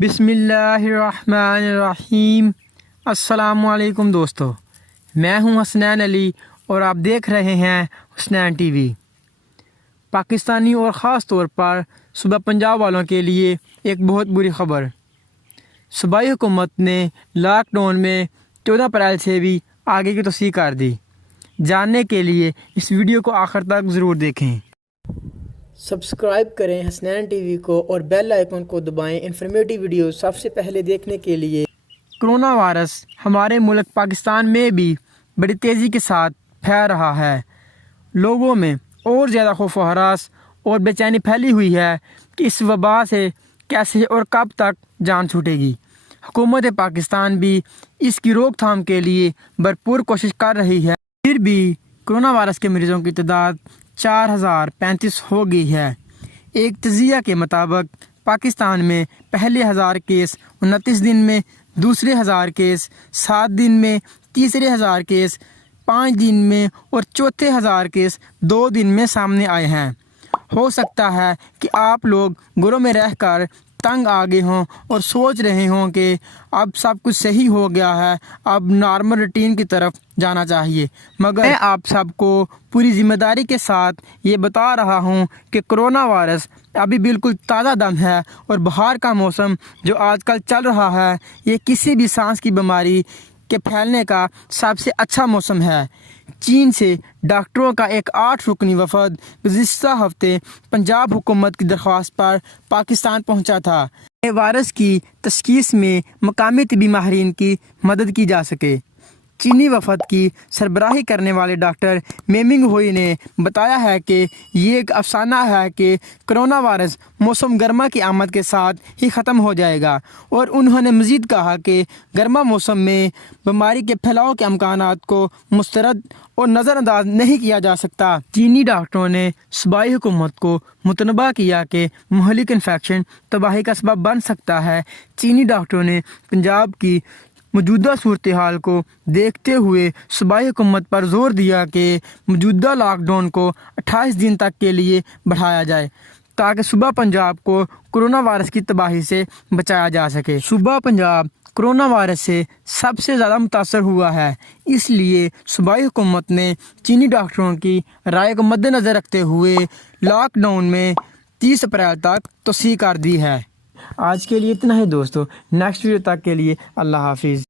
بسم اللہ الرحمن الرحیم۔ السلام علیکم دوستو، میں ہوں حسنین علی اور آپ دیکھ رہے ہیں حسنین ٹی وی۔ پاکستانی اور خاص طور پر صوبہ پنجاب والوں کے لیے ایک بہت بری خبر۔ صوبائی حکومت نے لاک ڈاؤن میں 14 اپریل سے بھی آگے کی توسیع کر دی۔ جاننے کے لیے اس ویڈیو کو آخر تک ضرور دیکھیں۔ سبسکرائب کریں حسنین ٹی وی کو اور بیل آئیکن کو دبائیں انفارمیٹیو ویڈیو سب سے پہلے دیکھنے کے لیے۔ کرونا وائرس ہمارے ملک پاکستان میں بھی بڑی تیزی کے ساتھ پھیل رہا ہے۔ لوگوں میں اور زیادہ خوف و ہراس اور بے چینی پھیلی ہوئی ہے کہ اس وبا سے کیسے اور کب تک جان چھوٹے گی۔ حکومت پاکستان بھی اس کی روک تھام کے لیے بھرپور کوشش کر رہی ہے، پھر بھی کرونا وائرس کے مریضوں کی تعداد 4035 ہو گئی ہے۔ ایک تجزیہ کے مطابق پاکستان میں پہلے 1000 کیس 29 دن میں، دوسرے 1000 کیس 7 دن میں، تیسرے 1000 کیس 5 دن میں اور چوتھے 1000 کیس 2 دن میں سامنے آئے ہیں۔ ہو سکتا ہے کہ آپ لوگ گھروں میں رہ کر تنگ آ گئے ہوں اور سوچ رہے ہوں کہ اب سب کچھ صحیح ہو گیا ہے، اب نارمل روٹین کی طرف جانا چاہیے، مگر میں آپ سب کو پوری ذمہ داری کے ساتھ یہ بتا رہا ہوں کہ کرونا وائرس ابھی بالکل تازہ دم ہے اور بہار کا موسم جو آج کل چل رہا ہے، یہ کسی بھی سانس کی بیماری کے پھیلنے کا سب سے اچھا موسم ہے۔ چین سے ڈاکٹروں کا ایک 8 رکنی وفد گزشتہ ہفتے پنجاب حکومت کی درخواست پر پاکستان پہنچا تھا کہ وائرس کی تشخیص میں مقامی طبی ماہرین کی مدد کی جا سکے۔ چینی وفد کی سربراہی کرنے والے ڈاکٹر میمنگ ہوئی نے بتایا ہے کہ یہ ایک افسانہ ہے کہ کرونا وائرس موسم گرما کی آمد کے ساتھ ہی ختم ہو جائے گا، اور انہوں نے مزید کہا کہ گرما موسم میں بیماری کے پھیلاؤ کے امکانات کو مسترد اور نظر انداز نہیں کیا جا سکتا۔ چینی ڈاکٹروں نے صوبائی حکومت کو متنبہ کیا کہ مہلک انفیکشن تباہی کا سبب بن سکتا ہے۔ چینی ڈاکٹروں نے پنجاب کی موجودہ صورتحال کو دیکھتے ہوئے صوبائی حکومت پر زور دیا کہ موجودہ لاک ڈاؤن کو 28 دن تک کے لیے بڑھایا جائے تاکہ صوبہ پنجاب کو کرونا وائرس کی تباہی سے بچایا جا سکے۔ صوبہ پنجاب کرونا وائرس سے سب سے زیادہ متاثر ہوا ہے، اس لیے صوبائی حکومت نے چینی ڈاکٹروں کی رائے کو مد نظر رکھتے ہوئے لاک ڈاؤن میں 30 اپریل تک توسیع کر دی ہے۔ آج کے لیے اتنا ہی دوستو، نیکسٹ ویڈیو تک کے لیے اللہ حافظ۔